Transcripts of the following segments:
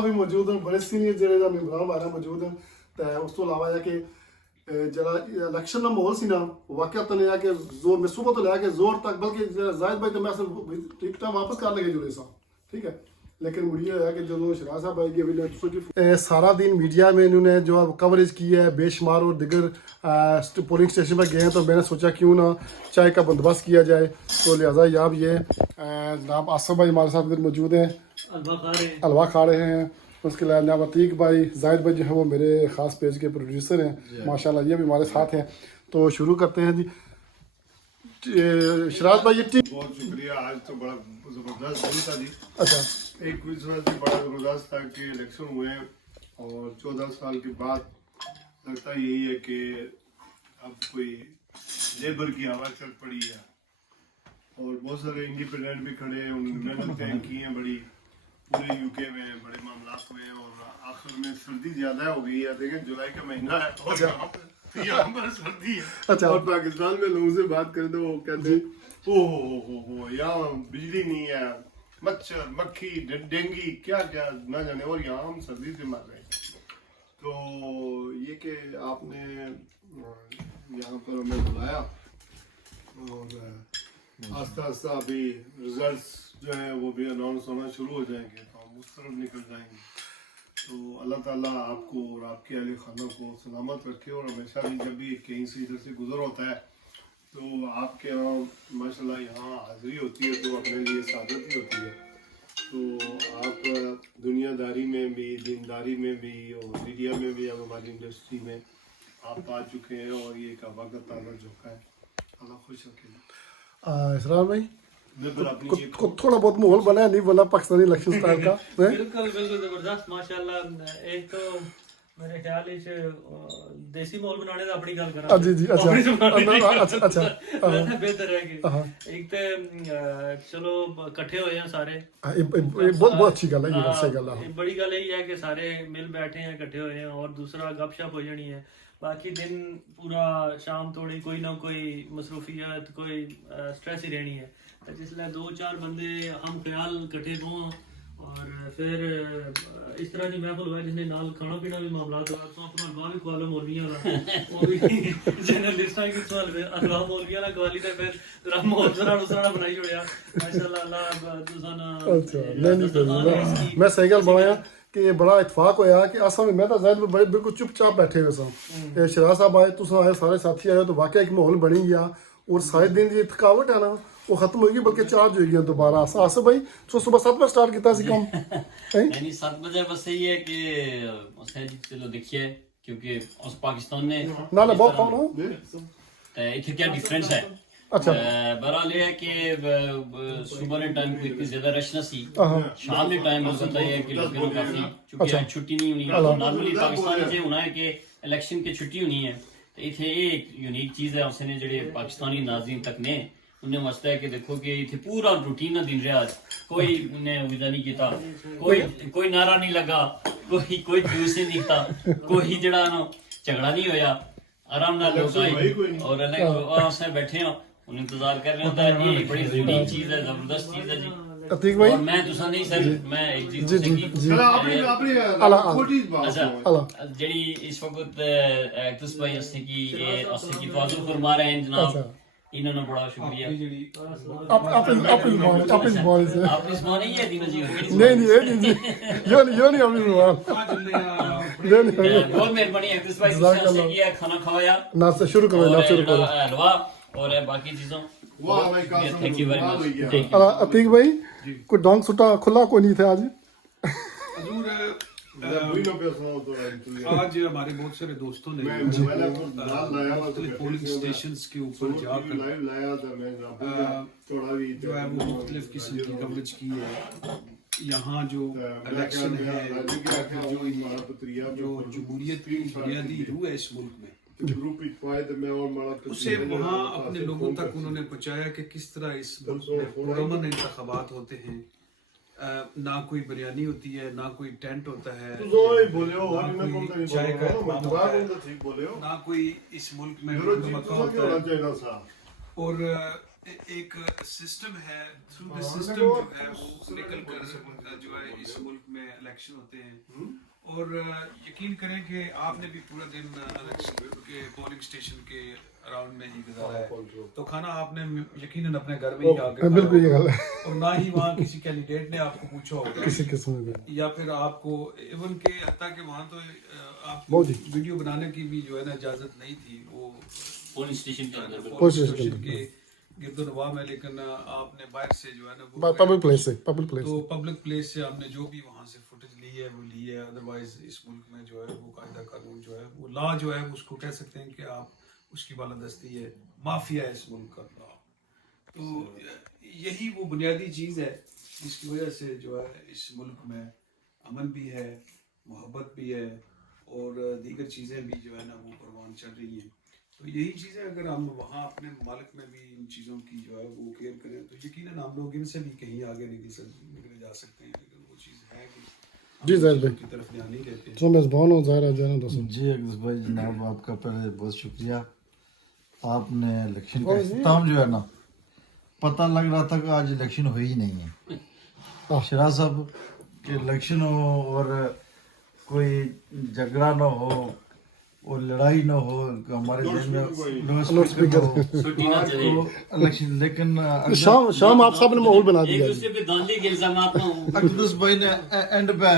ਵੀ ਮੌਜੂਦ ਹਨ, ਬੜੇ ਸੀਨੀਅਰ ਜਿਹੜੇ ਦਾ ਮੈਂਬਰਾਂ ਬਾਰੇ ਮੌਜੂਦ ਹਨ। ਤੇ ਉਸ ਤੋਂ ਇਲਾਵਾ ਇਹ ਕਿ ਜਿਹੜਾ ਇਲੈਕਸ਼ਨ ਦਾ ਮਾਹੌਲ ਸੀ ਨਾ ਵਾਕਿਆ ਤਾਂ ਇਹ ਕਿ ਜ਼ੋਰ ਮੈਂ ਸੁਬਹ ਤੋਂ ਲੈ ਕੇ ਜ਼ੋਰ ਤੱਕ ਬਲਕਿ ਜ਼ਾਹਿਦ ਭਾਈ ਤਾਂ ਮੈਂ ਅਸਲ ਟਿਕਟਾਂ ਵਾਪਸ ਕਰ ਲਗੇ ਜੁੜੇ ਸਾਂ, ठीक है। लेकिन मुझे है कि जो शराज साहब आएगी अभी सारा दिन मीडिया में इन्होंने जो कवरेज की है बेशुमार और दिगर पोलिंग स्टेशन पर गए हैं, तो मैंने सोचा क्यों ना चाय का बंदोबस्त किया जाए। तो लिहाजा यहाँ ये जनाब आसफ भाई हमारे साथ इधर मौजूद हैं, हलवा खा रहे हैं। उसके अलावा जनाब अतीक भाई, जाहिद भाई जो है वो मेरे ख़ास पेज के प्रोड्यूसर हैं माशाल्लाह, ये भी हमारे साथ हैं। तो शुरू करते हैं जी। शराज भाई बहुत शुक्रिया, आज तो बड़ा ज़बरदस्त दिन था जी। अच्छा, एक क्विज बड़ा ज़बरदस्त था कि इलेक्शन हुए और 14 साल के बाद लगता यही है कि अब कोई लेबर की हवा चल पड़ी है और बहुत सारे इंडिपेंडेंट भी खड़े हैं, उन्होंने मेहनतें की हैं बड़ी, पूरे यूके में बड़े मामला हुए और आखिर में सर्दी ज़्यादा हो गई है। देखें जुलाई का महीना है और यहाँ पर सर्दी है। अच्छा। और पाकिस्तान में लोगों से बात करें तो वो कहते हैं ओ यहाँ बिजली नहीं है, मच्छर मक्खी डेंगू क्या क्या ना जाने, और यहाँ हम सर्दी से मर रहे हैं। तो ये कि आपने यहाँ पर हमें बुलाया और आस्ता आस्ता अभी रिजल्ट्स जो है वो भी अनाउंस होना शुरू हो जाएंगे, तो हम उस तरफ निकल जाएंगे। तो अल्लाह ताला आपको और आपके अहले खाना को सलामत रखे और हमेशा भी जब भी कहीं से इधर से गुजर होता है तो आपके यहाँ माशाल्लाह यहाँ हाज़िरी होती है तो अपने लिए सादत ही होती है। तो आप दुनियादारी में भी, दीनदारी में भी और मीडिया में भी, अब हमारी इंडस्ट्री में आप आ चुके हैं और ये एक हवा का ताज़ा झोंका है। अल्लाह खुश रखे। इसरार भाई बिल्कुल अपनी को थोड़ा बहुत माहौल बना नहीं बना पाकिस्तानी इलेक्शन स्टाइल का बिल्कुल जबरदस्त माशाल्लाह। एक तो मेरे ख्याल देसी माहौल बनाने का अपनी गल करा जी जी अच्छा अच्छा बेहतर है कि एक तो चलो इकट्ठे होए हैं सारे, बहुत अच्छी गल है, ये सही गल है। बड़ी गल यही है कि सारे मिल बैठे हैं, इकट्ठे हुए हैं और दूसरा गपशप हो जानी है। बाकी दिन पूरा शाम थोड़ी कोई ना कोई मसरूफियत कोई स्ट्रेस ही रहनी है, जिसलिए 2-4 बंदे हम ख्याल इकट्ठे हों और फिर इस तरह की महफिल हुआ जिसने नाल खाना पीना भी मामला हुआ। तो अपना हलवा भी खवा लो मौलवियां वाला, वो भी जर्नलिस्टां की सवाल में हलवा मौलवियां वाला खवा ली ते फिर जरा माहौल जरा दूसरा बनाई छोड़िया माशाल्लाह। अल्लाह तुसाना अच्छा नहीं मैं सही गल बनाया कि ये बड़ा इतफाक होया कि असल में मैं तो जाहिर बड़े बिल्कुल चुपचाप बैठे हुए सन। शराज साहब आए, तुम आए, सारे साथी आए, तो वाकई एक माहौल बनी गया और सारे दिन ये थकावट है ना वो खत्म होगी बल्कि चार्ज होगी दोबारा। आसिफ भाई तो सुबह 7 बजे स्टार्ट किया काम नहीं 7 बजे बस यही है कि चलो देखिए क्योंकि उस पाकिस्तान ने ना बहुत कौन हो इतने क्या डिफरेंस है। अच्छा बहरहाल ये है कि सुबह ने टाइम कोई इतनी ज्यादा रश ना सी, शाम ने टाइम हो सकता है कि लोगों को काफी चूंकि छुट्टी नहीं होनी है। नॉर्मली पाकिस्तान में होना है कि इलेक्शन की छुट्टी होनी है, तो इतने ये एक यूनिक चीज है उसने जेडे पाकिस्तानी नाज़रीन तक ने उन्हें मसला है कि देखो कि इतने पूरा रूटीन ना दिन रहा, कोई उन्हें विदा नहीं किया, कोई नारा नहीं लगा, कोई जूस नहीं निकता, कोई जड़ा ना झगड़ा नहीं होया, आराम नाल लोग आए और अलग बैठे हो इंतजार कर रहे होता है। ये बड़ी यूनिक चीज है, जबरदस्त चीज है जी। अतीक भाई और मैं तुसा नहीं सर मैं एक चीज जड़ी इस वक्त एक्ट्रेस भाई असने की तवाज़ुन फरमा रहे हैं जनाब, इन्होंने बड़ा शुक्रिया। अपनी वॉइस है आपने ज़बान ही है दीना जी नहीं ये नहीं अपनी ज़बान बहुत मेहरबानी एक्ट्रेस भाई तुमसे किया खाना खवाया नाश्ता शुरू करो हलवा और बाकी चीजों thank you very much. Atiq भाई कोई डोंग सुटा खुला कोई नहीं था आज आज हमारे बहुत सारे दोस्तों ने पोलिंग स्टेशन के ऊपर जाकर जो है वो मुख्तलिफ किस्म की कवरेज की है। यहाँ जो इलेक्शन है जो जमहूरियत की बुनियादी रूह है इस मुल्क में उसे वहाँ अपने लोगों तक उन्होंने पहुँचाया कि किस तरह इस मुल्क में पुरअमन इंतखाबात होते हैं। ना कोई बिरयानी होती है, ना कोई टेंट होता है, ना कोई चाय का इत्मीनान होता है, ना कोई इस मुल्क में मक्का होता है। और ایک سسٹم ہے، تھرو دا سسٹم جو ہے وہ نکل کر جو ہے اس ملک میں الیکشن ہوتے ہیں. اور یقین کریں کہ آپ نے بھی پورا دن الیکشن کے پولنگ اسٹیشن کے اراؤنڈ میں ہی گزارا ہے، تو کھانا آپ نے یقیناً اپنے گھر میں ہی آ کے بالکل یہ غلط ہے. اور نہ ہی وہاں کسی کینڈیڈیٹ نے آپ کو پوچھا ہوگا کسی قسم میں یا پھر آپ کو ایون کہ حتیٰ کہ وہاں تو آپ بہت ہی. ویڈیو بنانے کی بھی جو ہے نا اجازت نہیں تھی وہ پولنگ اسٹیشن کے اندر پولیس اسٹیشن کے گرد و نواح میں، لیکن آپ نے باہر سے جو ہے نا وہ پبلک پلیس سے تو پبلک پلیس سے ہم نے جو بھی وہاں سے فوٹیج لی ہے وہ لی ہے. ادروائز اس ملک میں جو ہے وہ قاعدہ قانون جو ہے وہ لا جو ہے اس کو کہہ سکتے ہیں کہ آپ اس کی بالادستی ہے، مافیا ہے اس ملک کا لا. تو یہی وہ بنیادی چیز ہے جس کی وجہ سے جو ہے اس ملک میں امن بھی ہے، محبت بھی ہے اور دیگر چیزیں بھی جو ہے نا وہ پروان چڑھ رہی ہیں. تو یہی چیزیں اگر ہم وہاں اپنے ممالک میں بھی ان چیزوں کی جو ہے وہ کیئر کریں تو یقیناً ہم لوگ ان سے بھی کہیں آگے نکلے جا سکتے ہیں. لیکن وہ چیز ہے کہ جی زاہد بھائی کی طرف دھیان نہیں دیتے. جو میزبان ہوں ظاہر ہے جو ہے نا دوستوں. جی اقدس بھائی جناب آپ کا پہلے بہت شکریہ. آپ نے الیکشن کا اختتام جو ہے نا پتہ لگ رہا تھا کہ آج الیکشن ہوئی ہی نہیں ہے. شراز صاحب کہ الیکشن ہو اور کوئی جھگڑا نہ ہو اور لڑائی نہ ہو ہمارے ذہن میں لاؤڈ اسپیکر ہو چھٹی نہ چلے، الیکشن. لیکن شام آپ صاحب نے ماحول بنا ایک دیا. دوسرے پہ دھاندلی کے الزامات نہ ہوں. اقدس بھائی نے اینڈ پہ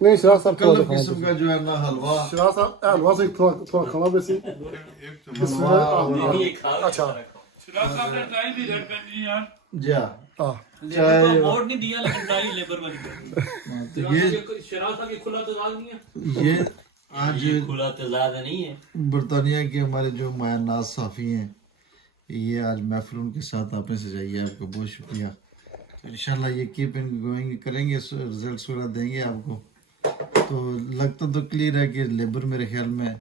نہیں شراز صاحب کلب قسم کا جو ہے نا حلوہ شراز صاحب حلوا سے تھوڑا کھانا بیسی. اچھا جی ہاں ہاں لیبر کو ووٹ نہیں دیا لیکن ٹرائی لیبر والی کر. تو یہ شراز صاحب کی کھلا تو نہیں ہے. یہ آج کھلا تضاد نہیں ہے. برطانیہ کے ہمارے جو مایا ناز صحافی ہیں یہ آج محفل ان کے ساتھ آپ نے سجائی ہے. آپ کا بہت شکریہ. تو انشاءاللہ یہ کیپ ان گوئنگ کریں گے، رزلٹس وغیرہ دیں گے آپ کو. تو لگتا تو کلیئر ہے کہ لیبر میرے خیال میں